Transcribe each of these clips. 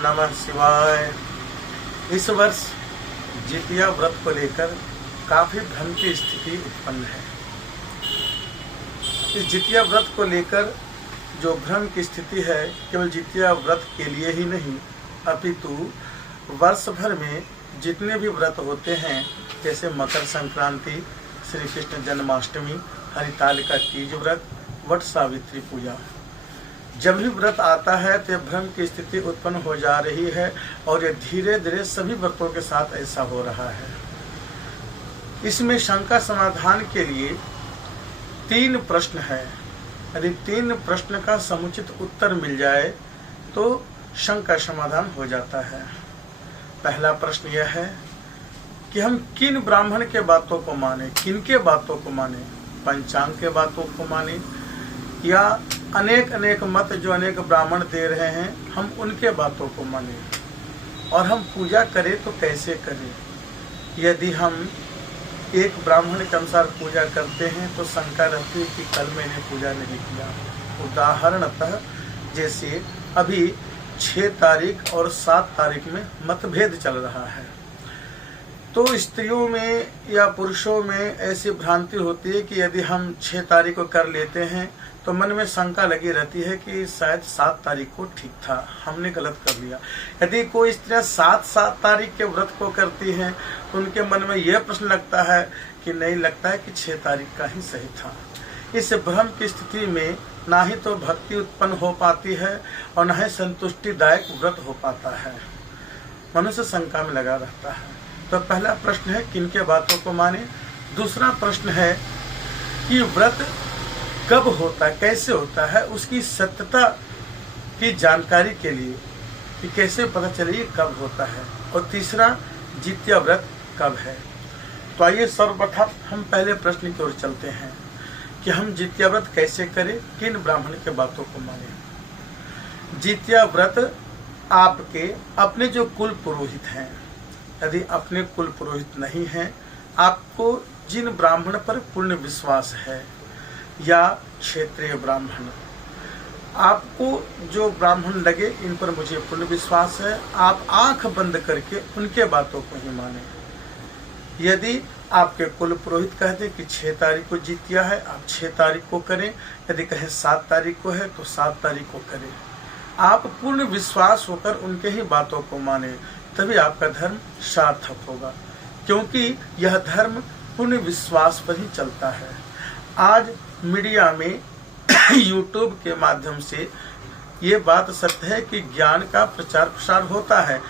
नमः शिवाय। इस वर्ष जितिया व्रत को लेकर काफी भ्रम की स्थिति उत्पन्न है। इस जितिया व्रत को लेकर जो भ्रम की स्थिति है, केवल जितिया व्रत के लिए ही नहीं, अपितु वर्ष भर में जितने भी व्रत होते हैं, जैसे मकर संक्रांति, श्री कृष्ण जन्माष्टमी, हरितालिका तीज व्रत, वट सावित्री पूजा, जब भी व्रत आता है तो भ्रम की स्थिति उत्पन्न हो जा रही है और ये धीरे धीरे सभी व्रतों के साथ ऐसा हो रहा है। इसमें शंका समाधान के लिए 3 प्रश्न है। यदि 3 प्रश्न का समुचित उत्तर मिल जाए तो शंका समाधान हो जाता है। पहला प्रश्न यह है कि हम किन ब्राह्मण के बातों को माने, किन के बातों को माने, पंचांग के बातों को माने या अनेक मत जो अनेक ब्राह्मण दे रहे हैं, हम उनके बातों को माने, और हम पूजा करें तो कैसे करें। यदि हम एक ब्राह्मण के अनुसार पूजा करते हैं तो शंका रहती है कि कल मैंने पूजा नहीं किया। उदाहरणतः जैसे अभी 6 तारीख और 7 तारीख में मतभेद चल रहा है, तो स्त्रियों में या पुरुषों में ऐसी भ्रांति होती है कि यदि हम 6 तारीख को कर लेते हैं तो मन में शंका लगी रहती है कि शायद 7 तारीख को ठीक था, हमने गलत कर लिया। यदि कोई स्त्रियां 7 तारीख के व्रत को करती हैं तो उनके मन में यह प्रश्न लगता है कि नहीं, लगता है कि 6 तारीख का ही सही था। इस भ्रम की स्थिति में ना ही तो भक्ति उत्पन्न हो पाती है और न ही संतुष्टिदायक व्रत हो पाता है। मनुष्य शंका में लगा रहता है। तो पहला प्रश्न है किनके बातों को माने। दूसरा प्रश्न है कि व्रत कब होता है, कैसे होता है, उसकी सत्यता की जानकारी के लिए कि कैसे पता चले कब होता है। और तीसरा, जितिया व्रत कब है। तो आइए सर्वप्रथम हम पहले प्रश्न की ओर चलते हैं कि हम जितिया व्रत कैसे करें, किन ब्राह्मण के बातों को माने। जितिया व्रत आपके अपने जो कुल पुरोहित हैं, यदि अपने कुल पुरोहित नहीं हैं, आपको जिन ब्राह्मण पर पूर्ण विश्वास है या क्षेत्रीय ब्राह्मण, आपको जो ब्राह्मण लगे इन पर मुझे पूर्ण विश्वास है, आप आंख बंद करके उनके बातों को ही माने। यदि आपके कुल पुरोहित कहते कि 6 तारीख को जितिया है, आप 6 तारीख को करें। यदि कहें 7 तारीख को है तो 7 तारीख को करें। आप पूर्ण विश्वास होकर उनके ही बातों को माने, तभी आपका धर्म सार्थक होगा, क्योंकि यह धर्म पूर्ण विश्वास पर ही चलता है। आज मीडिया में YouTube के माध्यम से ये बात सत्य है कि ज्ञान का प्रचार प्रसार होता है,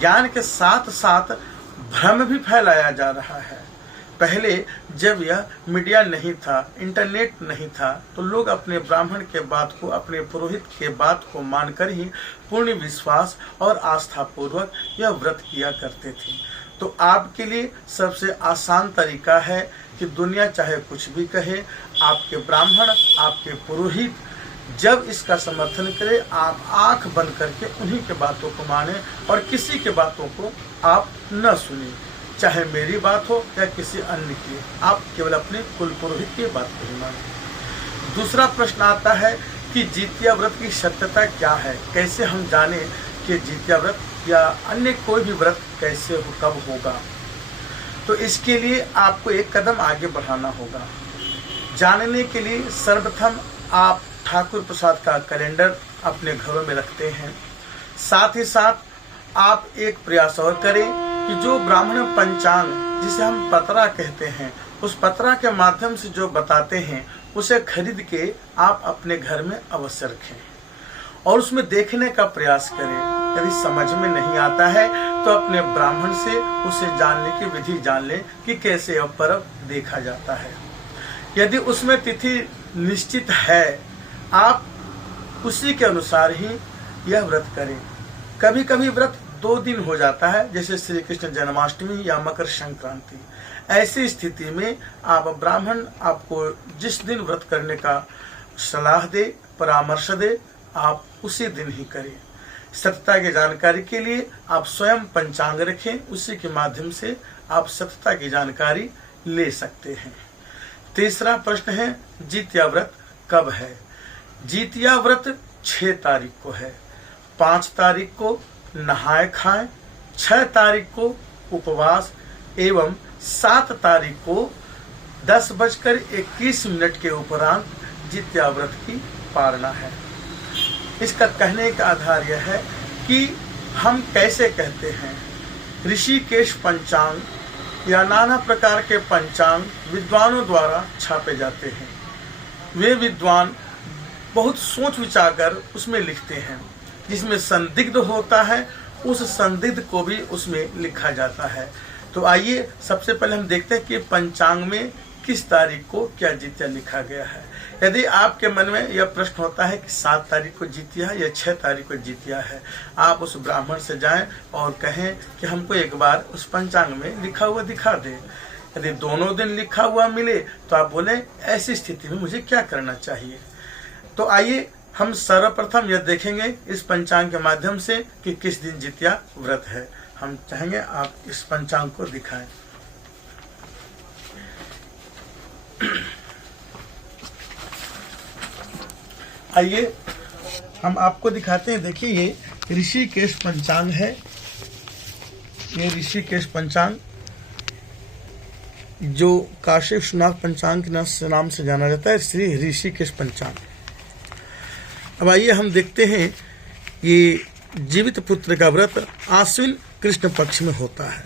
ज्ञान के साथ साथ भ्रम भी फैलाया जा रहा है। पहले जब यह मीडिया नहीं था, इंटरनेट नहीं था, तो लोग अपने ब्राह्मण के बात को, अपने पुरोहित के बात को मानकर ही पूर्ण विश्वास और आस्था पूर्वक यह व्रत किया करते थे। तो आपके लिए सबसे आसान तरीका है कि दुनिया चाहे कुछ भी कहे, आपके ब्राह्मण, आपके पुरोहित जब इसका समर्थन करे, आप आंख बंद करके उन्हीं के बातों को माने और किसी के बातों को आप न सुने, चाहे मेरी बात हो या किसी अन्य की, आप केवल अपने कुल पुरोहित की बात को ही माने। दूसरा प्रश्न आता है कि जितिया व्रत की सत्यता क्या है, कैसे हम जाने कि जितिया व्रत या अन्य कोई भी व्रत कैसे हो, कब होगा। तो इसके लिए आपको एक कदम आगे बढ़ाना होगा। जानने के लिए सर्वप्रथम आप ठाकुर प्रसाद का कैलेंडर अपने घरों में रखते हैं। साथ ही साथ आप एक प्रयास और करें कि जो ब्राह्मण पंचांग, जिसे हम पतरा कहते हैं, उस पतरा के माध्यम से जो बताते हैं उसे खरीद के आप अपने घर में अवश्य रखें और उसमें देखने का प्रयास करें। यदि समझ में नहीं आता है तो अपने ब्राह्मण से उसे जानने की विधि जान लें कि कैसे यह पर्व देखा जाता है। यदि उसमें तिथि निश्चित है, आप उसी के अनुसार ही यह व्रत करें। कभी कभी व्रत 2 दिन हो जाता है, जैसे श्री कृष्ण जन्माष्टमी या मकर संक्रांति। ऐसी स्थिति में आप ब्राह्मण आपको जिस दिन व्रत करने का सलाह दे, परामर्श दे, आप उसी दिन ही करें। सत्यता की जानकारी के लिए आप स्वयं पंचांग रखें, उसी के माध्यम से आप सत्यता की जानकारी ले सकते हैं। तीसरा प्रश्न है जितिया व्रत कब है। जितिया व्रत 6 तारीख को है, 5 तारीख को नहाए खाएं, 6 तारीख को उपवास एवं 7 तारीख को 10:21 के उपरांत जित्या व्रत की पालना है। इसका कहने का आधार यह है कि हम कैसे कहते हैं, ऋषिकेश पंचांग या नाना प्रकार के पंचांग विद्वानों द्वारा छापे जाते हैं। वे विद्वान बहुत सोच विचार कर उसमें लिखते हैं, जिसमें संदिग्ध होता है उस संदिग्ध को भी उसमें लिखा जाता है। तो आइए सबसे पहले हम देखते हैं कि पंचांग में किस तारीख को क्या जितिया लिखा गया है। यदि आपके मन में यह प्रश्न होता है कि 7 तारीख को जितिया है या 6 तारीख को जितिया है, आप उस ब्राह्मण से जाएं और कहें कि हमको एक बार उस पंचांग में लिखा हुआ दिखा दे। यदि दोनों दिन लिखा हुआ मिले तो आप बोले ऐसी स्थिति में मुझे क्या करना चाहिए। तो आइए हम सर्वप्रथम यह देखेंगे इस पंचांग के माध्यम से कि किस दिन जितिया व्रत है। हम चाहेंगे आप इस पंचांग को दिखाएं। आइए हम आपको दिखाते हैं। देखिए ये ऋषिकेश पंचांग है। ये ऋषिकेश पंचांग जो काशी विश्वनाथ पंचांग के नाम से जाना जाता है, श्री ऋषिकेश पंचांग। अब आइए हम देखते हैं ये जीवित पुत्र का व्रत आश्विन कृष्ण पक्ष में होता है।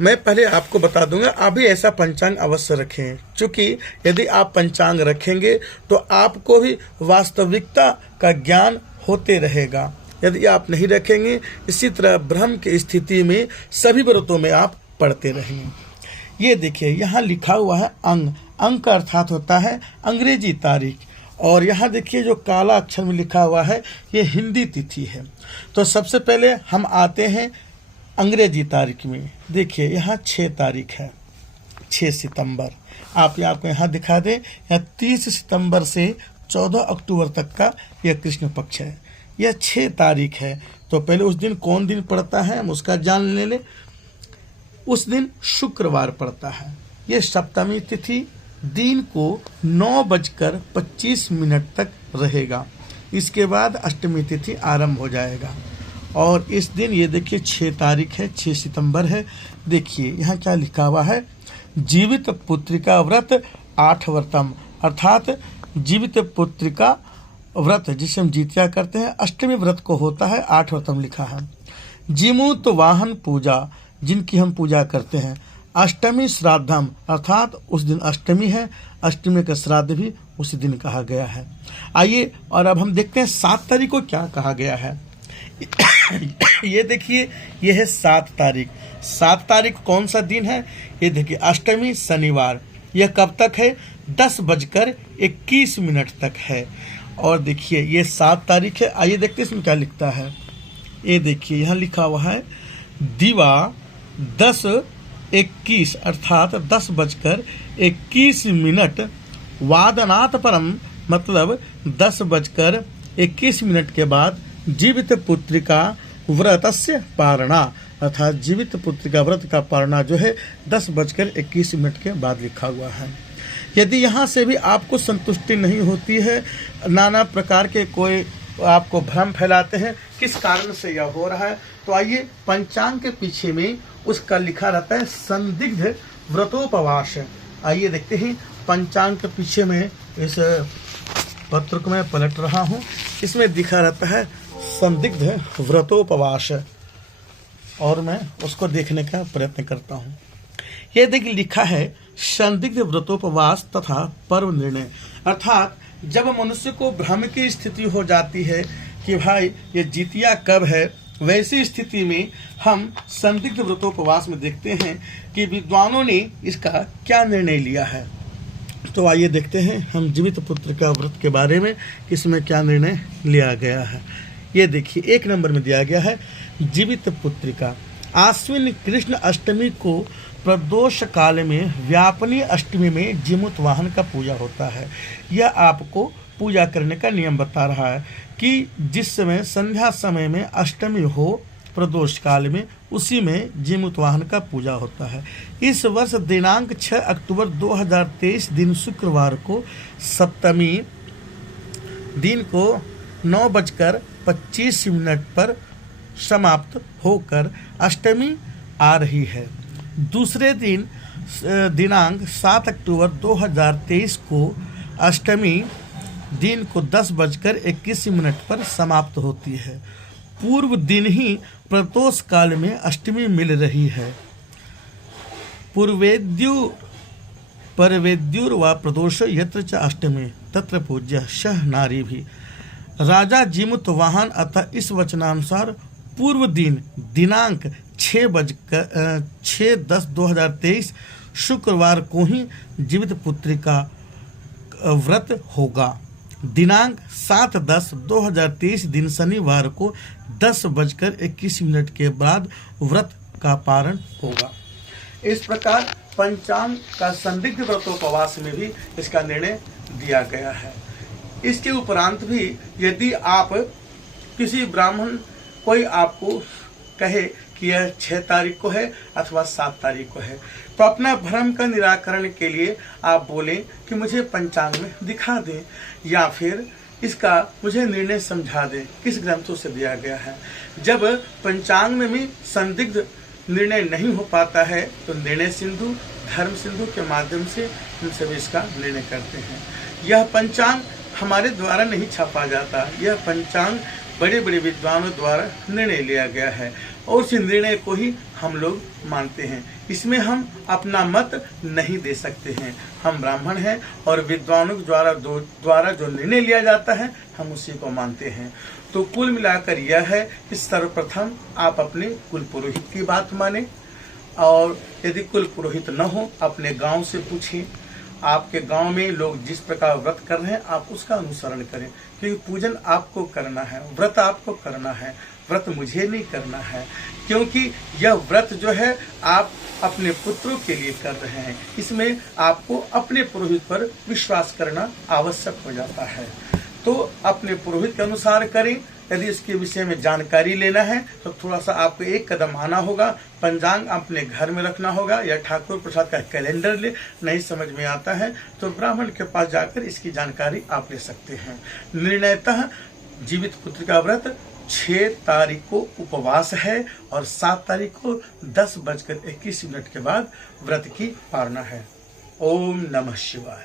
मैं पहले आपको बता दूंगा, आप भी ऐसा पंचांग अवश्य रखें, क्योंकि यदि आप पंचांग रखेंगे तो आपको भी वास्तविकता का ज्ञान होते रहेगा। यदि आप नहीं रखेंगे, इसी तरह भ्रम की स्थिति में सभी व्रतों में आप पढ़ते रहेंगे। ये देखिए यहाँ लिखा हुआ है अंग। अंग का अर्थात होता है अंग्रेजी तारीख, और यहाँ देखिए जो काला अक्षर में लिखा हुआ है ये हिंदी तिथि है। तो सबसे पहले हम आते हैं अंग्रेजी तारीख में। देखिए यहाँ 6 तारीख है, 6 सितंबर। आप आपको यहाँ दिखा दें, यहाँ 30 सितंबर से 14 अक्टूबर तक का यह कृष्ण पक्ष है। यह 6 तारीख है। तो पहले उस दिन कौन दिन पड़ता है हम उसका जान ले लें। उस दिन शुक्रवार पड़ता है। यह सप्तमी तिथि दिन को 9:25 तक रहेगा। इसके बाद अष्टमी तिथि आरंभ हो जाएगा। और इस दिन ये देखिए 6 तारीख है, 6 सितंबर है। देखिए यहाँ क्या लिखा हुआ है, जीवित पुत्रिका व्रत 8 व्रतम, अर्थात जीवित पुत्रिका व्रत जिसे हम जितिया करते हैं, अष्टमी व्रत को होता है 8 व्रतम लिखा है। जीमूत वाहन पूजा जिनकी हम पूजा करते हैं, अष्टमी श्राद्धम, अर्थात उस दिन अष्टमी है, अष्टमी का श्राद्ध भी उसी दिन कहा गया है। आइए और अब हम देखते हैं 7 तारीख को क्या कहा गया है। ये देखिए ये है 7 तारीख। 7 तारीख कौन सा दिन है, ये देखिए अष्टमी शनिवार। यह कब तक है, 10:21 तक है। और देखिए ये 7 तारीख है। आइए देखते हैं इसमें क्या लिखता है। ये देखिए यहाँ लिखा हुआ है दिवा 10:21 अर्थात 10:21 वादनात् परम, मतलब 10:21 के बाद जीवित पुत्रिका व्रतस्य पारणा, अर्थात जीवित पुत्रिका व्रत का पारणा जो है 10:21 के बाद लिखा हुआ है। यदि यहाँ से भी आपको संतुष्टि नहीं होती है, नाना प्रकार के कोई आपको भ्रम फैलाते हैं किस कारण से यह हो रहा है, तो आइए पंचांग के पीछे में उसका लिखा रहता है संदिग्ध व्रतोपवास। आइए देखते हैं पंचांग के पीछे में, इस पत्र को मैं पलट रहा हूँ, इसमें दिखा रहता है संदिग्ध व्रतोपवास, और मैं उसको देखने का प्रयत्न करता हूँ। यह देखिए लिखा है संदिग्ध व्रतोपवास तथा पर्व निर्णय, अर्थात जब मनुष्य को भ्रम की स्थिति हो जाती है कि भाई ये जितिया कब है, वैसी स्थिति में हम संदिग्ध व्रतोपवास में देखते हैं कि विद्वानों ने इसका क्या निर्णय लिया है। तो आइए देखते हैं हम जीवित पुत्र का व्रत के बारे में, इसमें क्या निर्णय लिया गया है। ये देखिए 1 नंबर में दिया गया है जीवित पुत्रिका। आश्विन कृष्ण अष्टमी को प्रदोष काल में व्यापनी अष्टमी में जीमूत वाहन का पूजा होता है। यह आपको पूजा करने का नियम बता रहा है कि जिस समय संध्या समय में अष्टमी हो प्रदोष काल में, उसी में जीमूत वाहन का पूजा होता है। इस वर्ष दिनांक 6 अक्टूबर 2023 दिन शुक्रवार को सप्तमी दिन को 9:25 25 मिनट पर समाप्त होकर अष्टमी आ रही है। दूसरे दिन दिनांक 7 अक्टूबर 2023 को अष्टमी दिन को 10:21 पर समाप्त होती है। पूर्व दिन ही प्रदोष काल में अष्टमी मिल रही है। परवेद्युर व प्रदोष यत्र च अष्टमी तत्र पूज्य सह नारी भी। राजा जीमुत वाहन। अतः इस वचनानुसार पूर्व दिन दिनांक 6/10/2023 शुक्रवार को ही जीवित पुत्री का व्रत होगा। दिनांक 7/10/2023 दिन शनिवार को 10:21 के बाद व्रत का पारण होगा। इस प्रकार पंचांग का संदिग्ध व्रतोपवास में भी इसका निर्णय दिया गया है। इसके उपरांत भी यदि आप किसी ब्राह्मण कोई आपको कहे कि यह 6 तारीख को है अथवा 7 तारीख को है, तो अपना भ्रम का निराकरण के लिए आप बोलें कि मुझे पंचांग में दिखा दें या फिर इसका मुझे निर्णय समझा दें किस ग्रंथों से दिया गया है। जब पंचांग में भी संदिग्ध निर्णय नहीं हो पाता है तो निर्णय सिंधु, धर्म सिंधु के माध्यम से हम सभी इसका निर्णय करते हैं। यह पंचांग हमारे द्वारा नहीं छापा जाता, यह पंचांग बड़े बड़े विद्वानों द्वारा निर्णय लिया गया है और उस निर्णय को ही हम लोग मानते हैं। इसमें हम अपना मत नहीं दे सकते हैं। हम ब्राह्मण हैं और विद्वानों द्वारा जो निर्णय लिया जाता है हम उसी को मानते हैं। तो कुल मिलाकर यह है कि सर्वप्रथम आप अपने कुल पुरोहित की बात माने और यदि कुल पुरोहित न हो अपने गांव से पूछें। आपके गांव में लोग जिस प्रकार व्रत कर रहे हैं आप उसका अनुसरण करें, क्योंकि पूजन आपको करना है, व्रत आपको करना है, व्रत मुझे नहीं करना है। क्योंकि यह व्रत जो है आप अपने पुत्रों के लिए कर रहे हैं, इसमें आपको अपने पुरोहित पर विश्वास करना आवश्यक हो जाता है। तो अपने पुरोहित के अनुसार करें। यदि इसके विषय में जानकारी लेना है तो थोड़ा सा आपको एक कदम आना होगा, पंचांग अपने घर में रखना होगा या ठाकुर प्रसाद का कैलेंडर ले। नहीं समझ में आता है तो ब्राह्मण के पास जाकर इसकी जानकारी आप ले सकते हैं। निर्णयतः जीवित पुत्र का व्रत 6 तारीख को उपवास है और 7 तारीख को 10:21 के बाद व्रत की पारणा है। ओम नमः शिवाय।